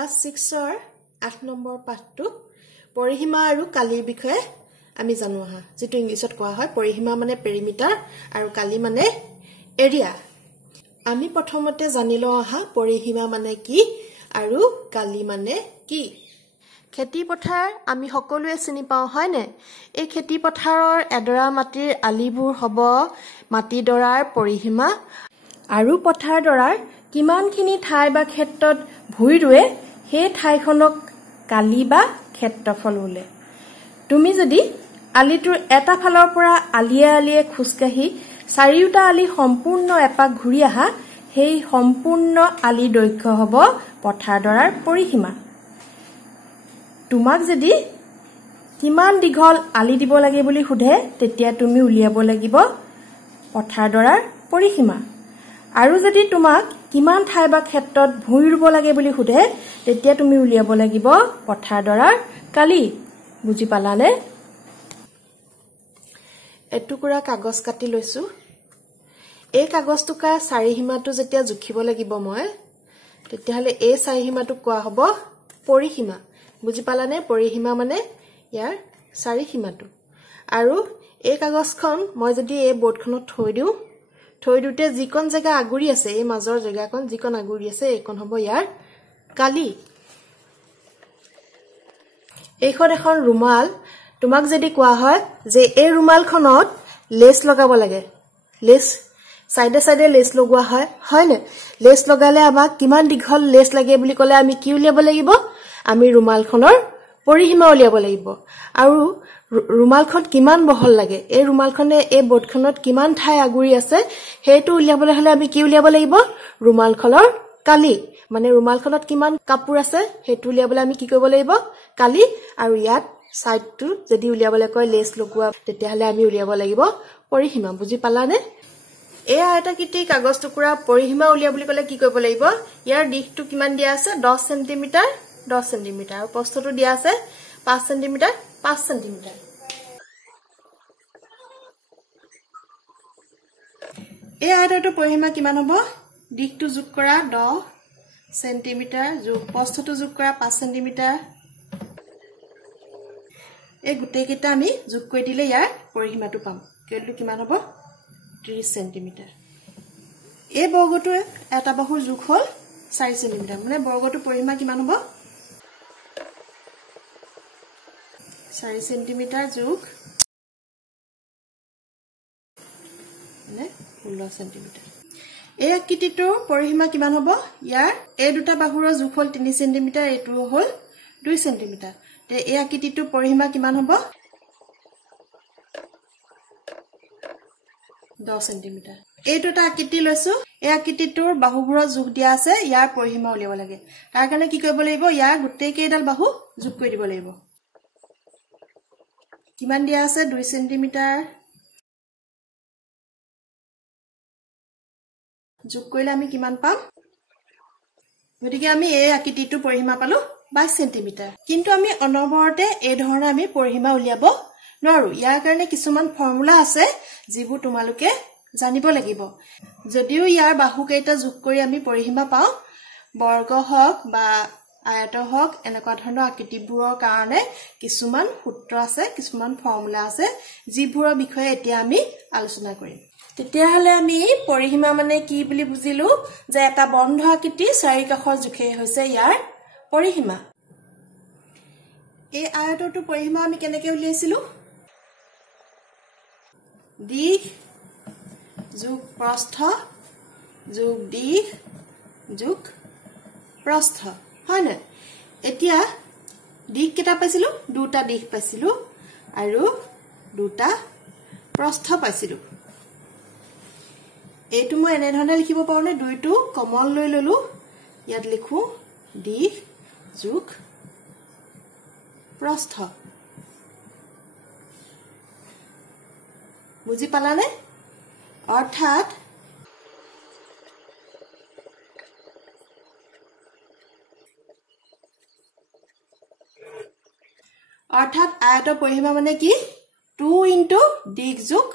class 6 8 number পাঠটো পৰিসীমা আৰু কালিৰ বিষয়ে আমি জানো আহা যেটো ইংলিছত কোৱা হয় পৰিসীমা মানে পেৰিমিটাৰ আৰু কালি মানে এৰিয়া আমি প্ৰথমতে জানিলো আহা পৰিসীমা মানে কি আৰু কালি মানে কি খেতি পথাৰ আমি সকলোৱে চিনি পাও হয় নে এই খেতি পথাৰৰ এডৰা মাটিৰ আলিবোৰ হ'ব মাটি ডৰাৰ পৰিসীমা আৰু পথাৰ ডৰাৰ কিমানখিনি ঠাই বা ক্ষেত্ৰত ভুই ৰুৱে সেই ঠাইখনক কালি বা ক্ষেত্ৰফল বোলে তুমি যদি আলিটোৰ এটা ফালৰ পৰা আলিয়ে খুজকাহি চাৰিওটা আলি সম্পূৰ্ণ এপাক ঘূৰি আহা সেই সম্পূৰ্ণ আলি দৈৰ্ঘ্য হ'ব পথাৰ ডৰাৰ পৰিসীমা তোমাক যদি কিমান দীঘল আলি দিব লাগে বুলি সুধে তেতিয়া তুমি উলিয়াব লাগিব পথাৰ ডৰাৰ পৰিসীমা আৰু যদি তোমাক কিমান ঠাই বা ক্ষেত্ৰত ভুই ৰুব লাগে বুলি সুধে তেতিয়া তুমি উলিয়াব লাগিব পথাৰ ডৰাৰ কালি বুজি পালানে এটুকুৰা কাগজ কাটি লৈছো এই কাগজটুকা চাৰি সীমাটো যেতিয়া জুখিব লাগিব মই তেতিয়া হলে এই চাৰি সীমাটো কোৱা হ'ব পৰিসীমা বুজি পালানে পৰিসীমা মানে ইয়াৰ চাৰি সীমাটো আৰু এই কাগজখন মই যদি এই বৰ্ডখনত থৈ দিওতে যিকোন জায়গা আগুৰি আছে এই মাজৰ জায়গাখন যিকোন আগুৰি আছে এইখন হ'ব ইয়াৰ কালি এইখন এখন ৰুমাল তোমাক যদি কোৱা হয় যে এই ৰুমালখনত লেছ লগাব লাগে লেছ সাইডে লেছ লগোৱা হয় হয়নে লেছ লগালে আমাক কিমান দীঘল লেছ লাগে বুলি ক'লে আমি কি উলিয়াব লাগিব আমি ৰুমালখনৰ পৰিসীমা উলিয়াব লাগিব আৰু ৰুমালখন কিমান বহল লাগে এই ৰুমালখনে এই বৰ্ডখনত কিমান ঠাই আগুৰি আছে হেতু উলিয়াবলৈ হলে আমি কি উলিয়াব লাগিব ৰুমালখনৰ কালি মানে ৰুমালখনত কিমান কাপোৰ আছে হেতু উলিয়াবলৈ আমি কি কৰিব লাগিব কালি আৰু ইয়াত সাইডটো যদি উলিয়াবলৈ কয় লেছ লগোৱা তেতিয়া হলে আমি উলিয়াব লাগিব পৰিসীমা বুজি পালানে এই আয়তাকৃতি কাগজ টুকুৰা পৰিসীমা উলিয়া বুলি ক'লে কি কৰিব লাগিব ইয়াৰ দিশটো কিমান দিয়া আছে 10 সেন্টিমিটাৰ 10 সেন্টিমিটাৰ আৰু প্ৰস্থটো দিয়া আছে 5 সেন্টিমিটাৰ 5 সেন্টিমিটাৰ এই আয়তটোৰ পৰিসীমা কিমান হ'ব দিশটো যোগ কৰা 10 সেন্টিমিটাৰ যোগ প্ৰস্থটো যোগ কৰা 5 সেন্টিমিটাৰ এই গুটেই কেইটা আমি যোগ কৰি দিলে ইয়াৰ পৰিসীমাটো পাম কেলটো কিমান হ'ব 30 সেন্টিমিটাৰ এই বৰ্গটো এটা বাহুৰ যোগ হ'ল 4 সেন্টিমিটাৰ মানে বৰ্গটোৰ পৰিসীমা কিমান হ'ব 4 সেন্টিমিটাৰ যোগ মানে 16 সেন্টিমিটাৰ এই আকৃতিটোৰ পৰিসীমা কিমান হ'ব ইয়াৰ এই দুটা বাহুৰ যোগ হ'ল 3 সেন্টিমিটাৰ এইটো হ'ল 2 সেন্টিমিটাৰ তে এই আকৃতিটোৰ পৰিসীমা কিমান হ'ব 10 সেন্টিমিটাৰ এইটো এটা আকৃতি লৈছো এই আকৃতিটোৰ বাহুবোৰৰ যোগ দিয়া আছে ইয়াৰ পৰিসীমা উলিয়াব লাগে তাৰ কাৰণে কি কৰিব লাগিব ইয়াৰ গুটেই কেইডাল বাহু যোগ কৰি দিব লাগিব কিমান দিয়া আছে 2 সেন্টিমিটাৰ যোগ কৰিলে আমি কিমান পাম গতিকে আমি এই আকৃতিটোৰ পৰিসীমা পালো 22 সেন্টিমিটাৰ কিন্তু আমি অনবৰতে এই ধৰণে আমি পৰিসীমা উলিয়াব নোৱাৰো ইয়াৰ কাৰণে কিছুমান ফৰ্মুলা আছে যিবোৰ তোমালোকে জানিব লাগিব যদিও ইয়াৰ বাহু কেইটা যোগ কৰি আমি পৰিসীমা পাও বৰ্গ হওক বা আয়ত হওক এনেকুৱা ধৰণৰ আকৃতিবোৰৰ কাৰণে কিছুমান সূত্ৰ আছে কিছুমান ফৰ্মুলা আছে যিবোৰৰ বিষয়ে এতিয়া আমি আলোচনা কৰিম তেতিয়া হলে আমি পৰিসীমা মানে কি বুলি বুজিলো যে এটা বন্ধ আকৃতি চাৰিকাষৰ জোখে হৈছে ইয়াৰ পৰিসীমা এই আয়তটোৰ পৰিসীমা আমি কেনেকৈ উলিয়াইছিলো দিশ যোগ প্ৰস্থ যোগ দিশ যোগ প্ৰস্থ হয় না এতিয়া দিশ কেটা পাইছিলো দুটা দিশ পাইছিলো আৰু দুটা প্ৰস্থ পাইছিলো এইটো মই এনে ধৰণে লিখিব পাৰো নে দুইটো কমন লৈ ললো ইয়াত লিখো দিশ যোগ প্ৰস্থ বুজি পালানে অৰ্থাৎ আয়তৰ পৰিসীমা মানে কি 2 ইনটু দিশ যোগ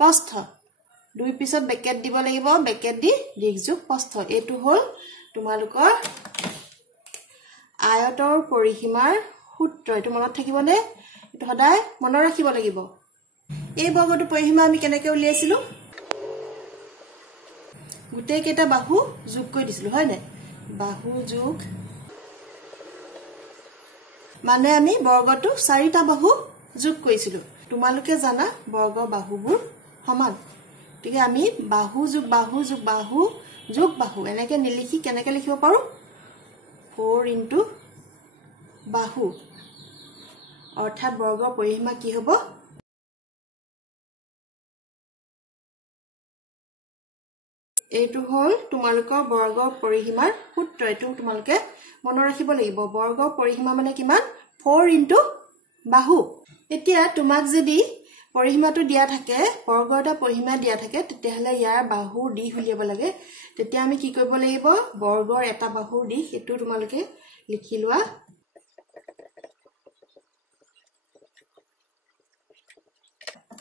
প্ৰস্থ দুই পিছত ব্ৰেকেট দিব লাগিব ব্ৰেকেট দি দিশ যোগ প্ৰস্থ এইটো হ'ল তোমালোকৰ আয়তৰ পৰিসীমাৰ সূত্ৰ এটো মনত থাকিবনে এটো সদায় মনত ৰাখিব লাগিব এই বৰ্গটো পৰিসীমা আমি কেনেকৈ উলিয়াইছিলো গুটেই কেটা বাহু যোগ কৰি দিছিলো হয় নাই বাহু যোগ মানে আমি বৰ্গটো 4টা বাহু যোগ কৰিছিলো তোমালোকে জানা বৰ্গ বাহুবোৰ সমান ঠিক আমি বাহু যোগ বাহু যোগ বাহু যোগ বাহু এনেকে নিলিখি কেনেকৈ লিখিব পাৰো 4 ইনটু বাহু অৰ্থাৎ বৰ্গৰ পৰিসীমা কি হ'ব এইটো হল তোমালোকৰ বৰ্গৰ পৰিসীমাৰ সূত্ৰ এটো তোমালোকে মনত ৰাখিব লাগিব বৰ্গৰ পৰিসীমা মানে কিমান 4 ইনটু বাহু এতিয়া তোমাক যদি পৰিসীমাটো দিয়া থাকে বৰ্গৰ এটা পৰিসীমা দিয়া থাকে তেতিয়াহলে ইয়াৰ বাহুৰ দিশ উলিয়াব লাগে তেতিয়া আমি কি কৰিব লাগিব বৰ্গৰ এটা বাহুৰ দিশ এটো তোমালোকে লিখি লোৱা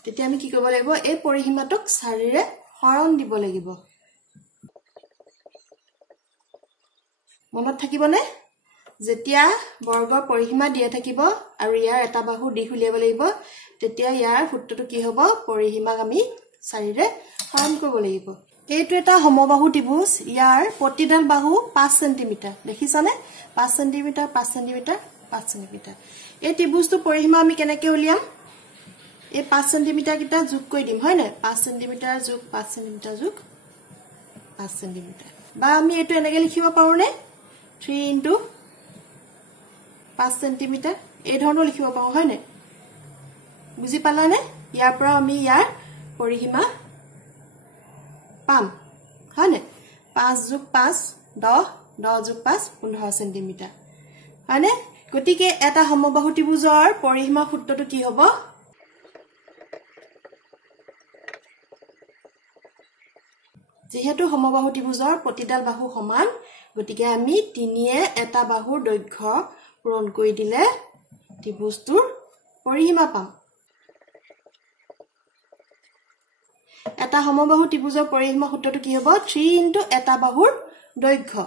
তেতিয়া আমি কি কৰিব লাগিব এই পৰিসীমাটোক 4 ৰে হৰণ দিব লাগিব মনত থাকিবনে যেতিয়া বৰ্গৰ পৰিসীমা দিয়া থাকিব আৰু ইয়াৰ এটা বাহু দিশ উলিয়াব লাগিব তেতিয়া ইয়াৰ সূত্ৰটো কি হ'ব পৰিসীমাক আমি 4 ৰে হৰণ কৰিব লাগিব এইটো এটা সমবাহু ত্ৰিভুজ ইয়াৰ প্ৰতিডাল বাহু 5 সেন্টিমিটাৰ দেখিছানে 5 সেন্টিমিটাৰ 5 সেন্টিমিটাৰ 5 সেন্টিমিটাৰ এই ত্ৰিভুজটো পৰিসীমা আমি কেনেকৈ উলিয়াম এই 5 সেন্টিমিটাৰ কিটা যোগ কৰি দিম হয় না 5 সেন্টিমিটাৰ যোগ 5 সেন্টিমিটাৰ যোগ 5 সেন্টিমিটাৰ বা আমি এটো এনেকৈ লিখিব পাৰোনে 3 ইনটু 5 সেন্টিমিটাৰ এই ধৰণৰ লিখিব পাৰো হয় না বুজি পালানে ইয়াৰ পৰা আমি ইয়াৰ পৰিসীমা পাম হয় না 5 যোগ 5 10 10 যোগ 5 15 সেন্টিমিটাৰ হয় না গতিকে এটা সমবাহু ত্ৰিভুজৰ পৰিসীমা সূত্ৰটো কি হ'ব যেহেতু সমবাহু ত্ৰিভুজৰ প্ৰতিডাল বাহু সমান গতিকে আমি 3 এটা বাহুৰ দৈৰ্ঘ্য পূৰণ কৰি দিলে ত্ৰিভুজটোৰ পৰিসীমা পাম এটা সমবাহু ত্ৰিভুজৰ পৰিসীমা সূত্ৰটো কি হ'ব 3 ইনটু এটা বাহুৰ দৈৰ্ঘ্য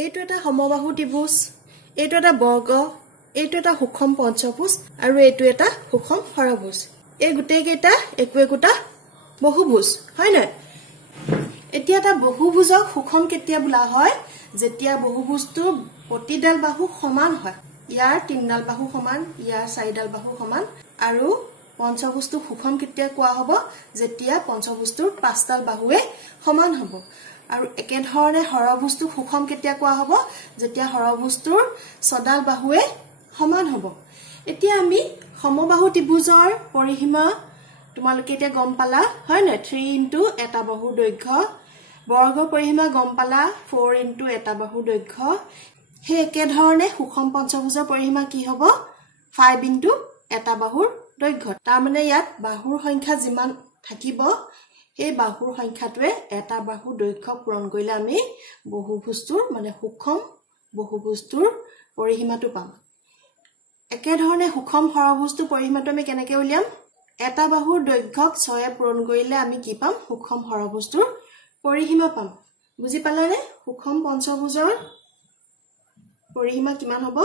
এইটো এটা সমবাহু ত্ৰিভুজ এইটো এটা বৰ্গ এইটো এটা সুষম পঞ্চভুজ আৰু এইটো এটা সুষম ষড়ভুজ এই গুটেই কেইটা একোটা বহুভুজ হয় না এতিয়া এটা বহুভুজক সুষম কেতিয়া বোলা হয় যেতিয়া বহুভুজটো প্ৰতিডাল বাহু সমান হয় ইয়াৰ 3ডাল বাহু সমান ইয়াৰ 4ডাল বাহু সমান আৰু পঞ্চভুজটো সুষম কেতিয়া কোৱা হ'ব যেতিয়া পঞ্চভুজটোৰ 5ডাল বাহুৱে সমান হ'ব আৰু একে ধৰণে ষড়ভুজটো সুষম কেতিয়া কোৱা হ'ব যেতিয়া ষড়ভুজটোৰ 6ডাল বাহুৱে সমান হ'ব এতিয়া আমি সমবাহু ত্ৰিভুজৰ পৰিসীমা তোমালোকে এতিয়া গম পালা হয় না 3 ইনটু এটা বাহুৰ দৈৰ্ঘ্য বৰ্গৰ পৰিসীমা গম পালা 4 ইনটু এটা বাহুৰ দৈৰ্ঘ্য হে একে ধৰণে সুষম পঞ্চভুজৰ পৰিসীমা কি হ'ব 5 ইনটু এটা বাহুৰ দৈৰ্ঘ্য তাৰ মানে ইয়াত বাহুৰ সংখ্যা যিমান থাকিব এই বাহুৰ সংখ্যাটোৱে এটা বাহুৰ দৈৰ্ঘ্য পূৰণ কৰিলে আমি বহুভুজটোৰ মানে সুষম বহুভুজটোৰ পৰিসীমাটো পাম একে ধৰণে সুষম ষড়ভুজটোৰ পৰিসীমাটো আমি কেনেকৈ উলিয়াম এটা বাহুৰ দৈৰ্ঘ্যক 6 পূৰণ কৰিলে আমি কি পাম সুষম ষড়ভুজটোৰ পৰিসীমা পাম বুজি পালানে সুষম পঞ্চভুজৰ পৰিসীমা কিমান হ'ব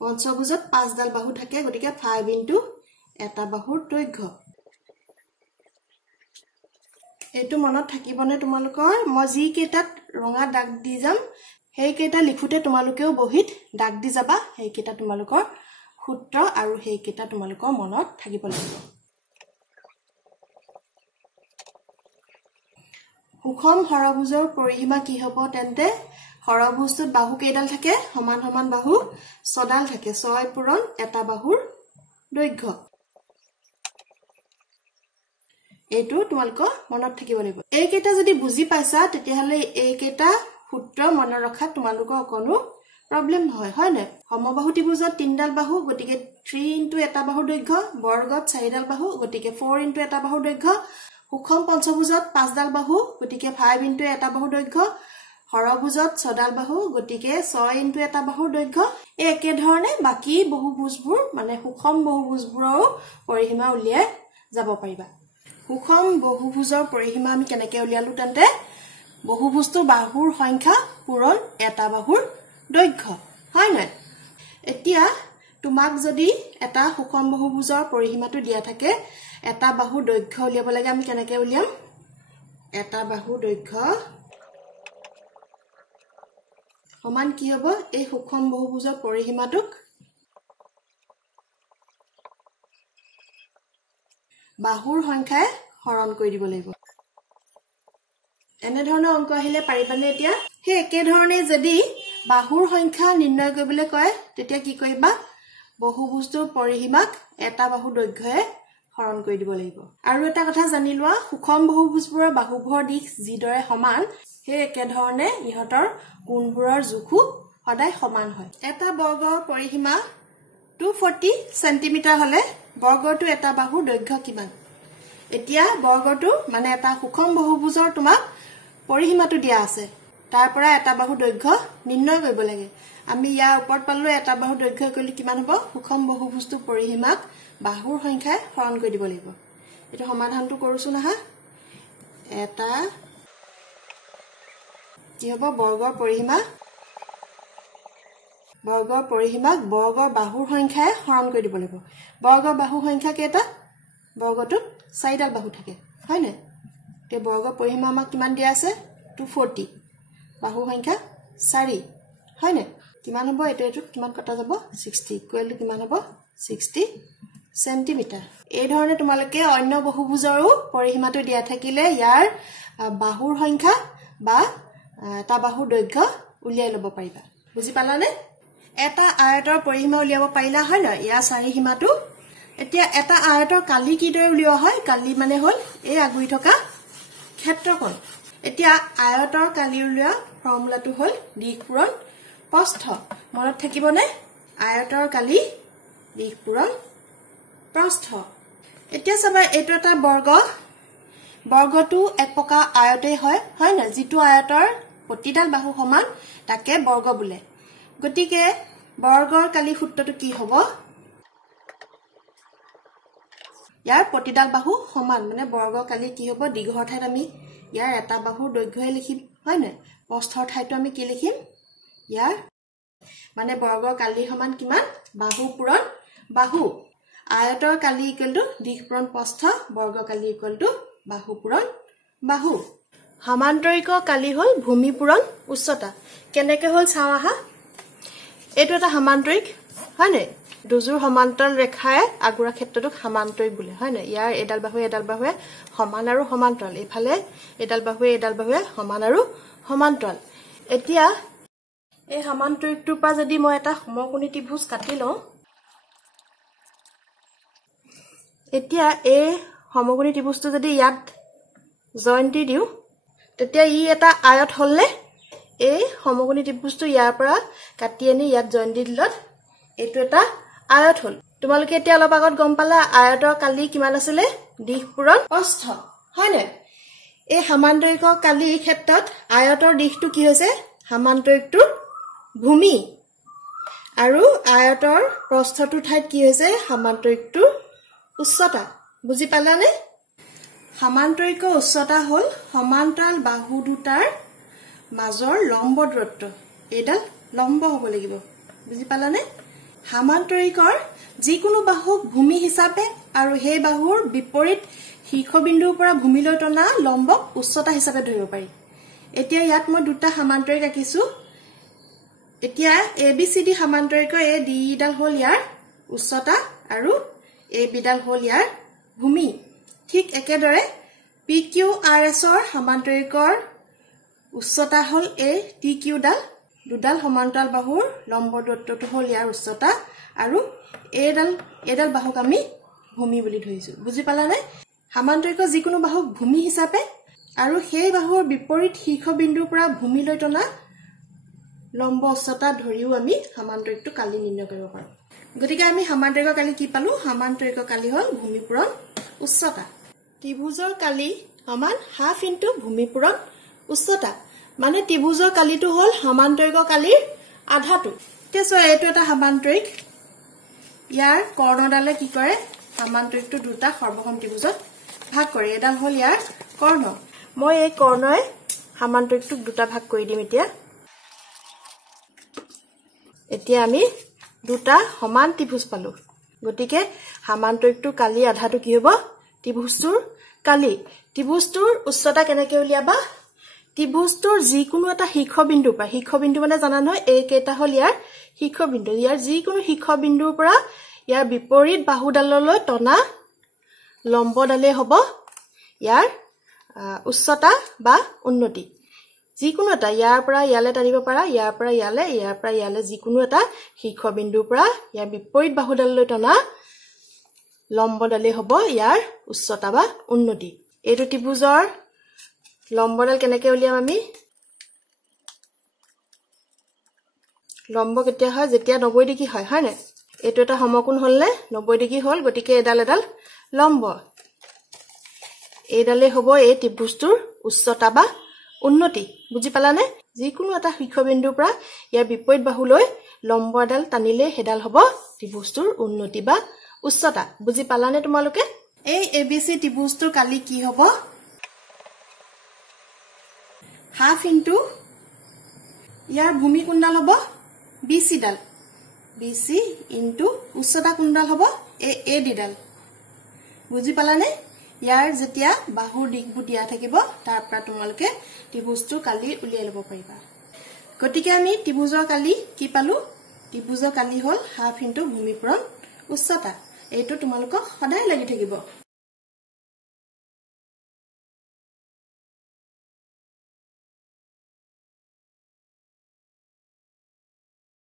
পঞ্চভুজত 5ডাল বাহু থাকে গতিকে 5 ইনটু এটা বাহুৰ দৈৰ্ঘ্য এটো মনত থাকিবনে তোমালোকৰ মই যি কেইটাত ৰঙা দাগ দি যাম সেই কেইটা লিখোতে তোমালোকেও বহিত দাগ দি যাবা সেই কেইটা তোমালোকৰ সূত্ৰ আৰু সেই কেইটা তোমালোকৰ মনত থাকিব লাগিব সুষম ষড়ভুজৰ পৰিসীমা কি হ'ব তেন্তে ষড়ভুজটোত বাহু কেইডাল থাকে সমান সমান বাহু 6ডাল থাকে 6 পূৰণ এটা বাহুৰ দৈৰ্ঘ্য এইটো তোমালোকৰ মনত থাকিব লাগিব এই কেইটা যদি বুজি পাইছা তেতিয়াহলে এই কেইটা সূত্ৰ মনত ৰখা তোমালোকৰ কোনো প্ৰবলেম নহয় হয় না সমবাহু ত্ৰিভুজত 3ডাল বাহু গতিকে 3 ইনটু এটা বাহুৰ দৈৰ্ঘ্য বৰ্গত 4ডাল বাহু গতিকে 4 ইনটু এটা বাহুৰ দৈৰ্ঘ্য সুষম পঞ্চভুজত 5ডাল বাহু গতিকে 5 ইনটু এটা বাহুৰ দৈৰ্ঘ্য ষড়ভুজত 6ডাল বাহু গতিকে 6 ইনটু এটা বাহুৰ দৈৰ্ঘ্য এই একে ধৰণে বাকি বহুভুজবোৰ মানে সুষম বহুভুজবোৰৰ পৰিসীমা উলিয়াই যাব পাৰিবা সুষম বহুভুজৰ পৰিসীমা আমি কেনেকৈ উলিয়ালো তেন্তে বহুভুজটোৰ বাহুৰ সংখ্যা পূৰণ এটা বাহুৰ দৈৰ্ঘ্য হয় নাই এতিয়া তোমাক যদি এটা সুষম বহুভুজৰ পৰিসীমাটো দিয়া থাকে এটা বাহুৰ দৈৰ্ঘ্য উলিয়াব লাগে আমি কেনেকৈ উলিয়াম এটা বাহুৰ দৈৰ্ঘ্য সমান কি হ'ব এই সুষম বহুভুজৰ পৰিসীমাটোক বাহুৰ সংখ্যায় হৰণ কৰি দিব লাগিব এনে ধৰণৰ অংক আহিলে পাৰিবানে এতিয়া হে একে ধৰণে যদি বাহুৰ সংখ্যা নিৰ্ণয় কৰিবলৈ কয় তেতিয়া কি কৰিবা বহুভুজটোৰ পৰিসীমাক এটা বাহুৰ দৈৰ্ঘ্যয়ে হৰণ কৰি দিব লাগিব আৰু এটা কথা জানি লোৱা সুষম বহুভুজবোৰৰ বাহুবোৰৰ দিশ যিদৰে সমান হে একে ধৰণে ইহতৰ কোণবোৰৰ জোখো সদায় সমান হয় এটা বৰ্গৰ পৰিসীমা 240 সেন্টিমিটাৰ হলে বৰ্গটো এটা বাহুৰ দৈৰ্ঘ্য কিমান এতিয়া বৰ্গটো মানে এটা সুষম বহুভুজৰ তোমাক পৰিসীমাটো দিয়া আছে তাৰ পৰা এটা বাহুৰ দৈৰ্ঘ্য নিৰ্ণয় কৰিব লাগে আমি ইয়াৰ ওপৰত পালো এটা বাহুৰ দৈৰ্ঘ্য কৰিলে কিমান হ'ব সুষম বহুভুজটোৰ পৰিসীমাক বাহুৰ সংখ্যায় হৰণ কৰি দিব লাগিব এটা সমাধানটো কৰোছো না এটা কি হ'ব বৰ্গৰ পৰিসীমাক বৰ্গৰ বাহুৰ সংখ্যায় হৰণ কৰি দিব লাগিব বৰ্গৰ বাহুৰ সংখ্যা কেইটা বৰ্গটোত 4ডাল বাহু থাকে হয় না তে বৰ্গৰ পৰিসীমা আমাক কিমান দিয়া আছে 240 বাহুৰ সংখ্যা 4 হয় না কিমান হ'ব এটো কিমান কটা যাব 60 ইকুৱেল টু কিমান হ'ব 60 সেন্টিমিটাৰ এই ধৰণে তোমালোকে অন্য বহুভুজৰো পৰিসীমাটো দিয়া থাকিলে ইয়াৰ বাহুৰ সংখ্যা বা তা বাহুৰ দৈৰ্ঘ্য উলিয়াই ল'ব পাৰিবা বুজি পালানে এটা আয়তৰ পৰিসীমা উলিয়াব পাৰিলা হয় না ইয়াৰ চাৰি সীমাটো এতিয়া এটা আয়তৰ কালি কিদৰে উলিওৱা হয় কালি মানে হল এই আগুৰি থকা ক্ষেত্ৰফল এতিয়া আয়তৰ কালি উলিওৱা ফৰ্মুলাটো হল দিশ পূৰণ প্ৰস্থ মনত থাকিবনে আয়তৰ কালি দিশ পূৰণ প্ৰস্থ এতিয়া চাবা এইটো এটা বৰ্গটো এক প্ৰকাৰ আয়তেই হয় না যিটো আয়তৰ প্ৰতিডাল বাহু সমান তাকে বৰ্গ বোলে গতিকে বৰ্গৰ কালি সূত্ৰটো কি হ'ব ইয়াৰ প্ৰতিডাল বাহু সমান মানে বৰ্গৰ কালি কি হ'ব দীঘৰ ঠাইত আমি ইয়াৰ এটা বাহুৰ দৈৰ্ঘ্যই লিখিম হয় না প্ৰস্থৰ ঠাইতো আমি কি লিখিম ইয়াৰ মানে বৰ্গৰ কালি সমান কিমান বাহু পূৰণ বাহু আয়তৰ কালি ইকুৱেল টু দিশ পূৰণ প্ৰস্থ বৰ্গৰ কালি ইকুৱেল টু বাহু পূৰণ বাহু সমান্তৰিক কালি হল ভূমি পূৰণ উচ্চতা কেনেকৈ হল চাও আহা এইটো এটা সমান্তৰিক হয় না দুজোৰ সমান্তৰাল ৰেখায়ে আগুৰা ক্ষেত্ৰটোক সমান্তৰিক বোলে হয় না ইয়াৰ এডাল বাহুৱে সমান আৰু সমান্তৰাল এফালে এডাল বাহুৱে সমান আৰু সমান্তৰাল এতিয়া এই সমান্তৰিকটোৰ পৰা যদি মই এটা সমকোণী ত্ৰিভুজ কাটি লওঁ এতিয়া এই সমকোণী ত্ৰিভুজটো যদি ইয়াত জইন্ট দিও তেতিয়া ই এটা আয়ত হলনে এই সমকোণী ত্ৰিভুজটো ইয়াৰ পৰা কাটি আনি ইয়াত জইন্ট দিলত এইটো এটা আয়ত হল তোমালোকে এতিয়া অলপ আগত গম পালা আয়তৰ কালি কিমান আছিল দিশ পূৰণ প্ৰস্থ হয় না এই সমান্তৰিকৰ কালিৰ ক্ষেত্ৰত আয়তৰ দিশটো কি হৈছে সমান্তৰিকটোৰ ভূমি আৰু আয়তৰ প্ৰস্থটোৰ ঠাইত কি হৈছে সমান্তৰিকটোৰ উচ্চতা বুজি পালানে সমান্তৰিকৰ উচ্চতা হল সমান্তৰাল বাহু দুটাৰ মাজৰ লম্ব দূৰত্ব এইডাল লম্ব হ'ব লাগিব বুজি পালানে সমান্তৰিকৰ যিকোনো বাহুক ভূমি হিচাপে আৰু সেই বাহুৰ বিপৰীত শীৰ্ষবিন্দুৰ পৰা ভূমিলৈ টনা লম্বক উচ্চতা হিচাপে ধৰিব পাৰি এতিয়া ইয়াত মই দুটা সমান্তৰিক আঁকিছো এতিয়া ABCD সমান্তৰিকৰ এই ডিডাল হল ইয়াৰ উচ্চতা আৰু ABডাল হল ইয়াৰ ভূমি ঠিক একেদৰে PQRS ৰ সমান্তৰিকৰ উচ্চতা হল এই TQডাল দুডাল সমান্তৰাল বাহুৰ লম্ব দূৰত্বটো হল ইয়াৰ উচ্চতা আৰু এডাল বাহুক আমি ভূমি বুলি ধৰিছো বুজি পালানে সমান্তৰিকৰ যিকোনো বাহুক ভূমি হিচাপে আৰু সেই বাহুৰ বিপৰীত শীৰ্ষবিন্দুৰ পৰা ভূমিলৈ টনা লম্ব উচ্চতা ধৰিও আমি সমান্তৰিকটো কালি নিৰ্ণয় কৰিব পাৰো গতিকে আমি সমান্তৰিকৰ কালি কি পালো সমান্তৰিকৰ কালি হল ভূমি পূৰণ উচ্চতা ত্ৰিভুজৰ কালি সমান হাফ ইনটু ভূমি পূৰণ উচ্চতা মানে ত্ৰিভুজৰ কালিটো হল সমান্তৰিকৰ কালিৰ আধাটো তেছো এইটো এটা সমান্তৰিক ইয়াৰ কৰ্ণডালে কি কৰে সমান্তৰিকটো দুটা সৰ্বসম ত্ৰিভুজত ভাগ কৰে এডাল হল ইয়াৰ কৰ্ণ মই এই কৰ্ণই সামান্তৰিকটোক দুটা ভাগ কৰি দিম এতিয়া এতিয়া আমি দুটা সমান ত্ৰিভুজ পালো গতিকে সামান্তৰিকটো কালি আধাটো কি হ'ব ত্ৰিভুজটোৰ কালি ত্ৰিভুজটোৰ উচ্চতা কেনেকৈ উলিয়াবা ত্ৰিভুজটোৰ যিকোনো এটা শীৰ্ষবিন্দু পা শীৰ্ষবিন্দু মানে জানা নহয় এই কেইটা হল ইয়াৰ শীৰ্ষবিন্দু ইয়াৰ যিকোনো শীৰ্ষবিন্দুৰ পৰা ইয়াৰ বিপৰীত বাহুডাললৈ টনা লম্বডালে হ'ব ইয়াৰ উচ্চতা বা উন্নতি যিকোনো এটা ইয়াৰ পৰা ইয়ালে টানিব পাৰা ইয়াৰ পৰা ইয়ালে যিকোনো এটা শীৰ্ষবিন্দুৰ পৰা ইয়াৰ বিপৰীত বাহুডাললৈ টনা লম্বডালে হ'ব ইয়াৰ উচ্চতা বা উন্নতি এইটো ত্ৰিভুজৰ লম্বডাল কেনেকৈ উলিয়াম আমি লম্ব কেতিয়া হয় যেতিয়া 90 ডিগ্ৰী হয় হয়নে এইটো এটা সমকোণ হলনে 90 ডিগ্ৰী হল গতিকে এডাল লম্ব এইডালে হ'ব এই ত্ৰিভুজটোৰ উচ্চতা বা উন্নতি বুজি পালানে যিকোনো এটা শীৰ্ষবিন্দুৰ পৰা ইয়াৰ বিপৰীত বাহুলৈ লম্ব এডাল টানিলে হেডাল হ'ব ত্ৰিভুজটোৰ উন্নতি বা উচ্চতা বুজি পালানে তোমালোকে এই এবিসি ত্ৰিভুজটোৰ কালি কি হ'ব হাফ ইনটু ইয়াৰ ভূমি কোণডাল হ'ব বিসি ডাল বিসি ইনটু উচ্চতা কোণডাল হ'ব এ ডিডাল বুজি পালানে ইয়াৰ যেতিয়া বাহুৰ দিকবোৰ দিয়া থাকিব তাৰ পৰা তোমালোকে ত্ৰিভুজটো কালি উলিয়াই লব পাৰিবা গতিকে আমি ত্ৰিভুজৰ কালি কি পালো ত্ৰিভুজৰ কালি হল হাফ ইনটু ভূমিপূৰণ উচ্চতা এইটো তোমালোকক সদায় লাগি থাকিব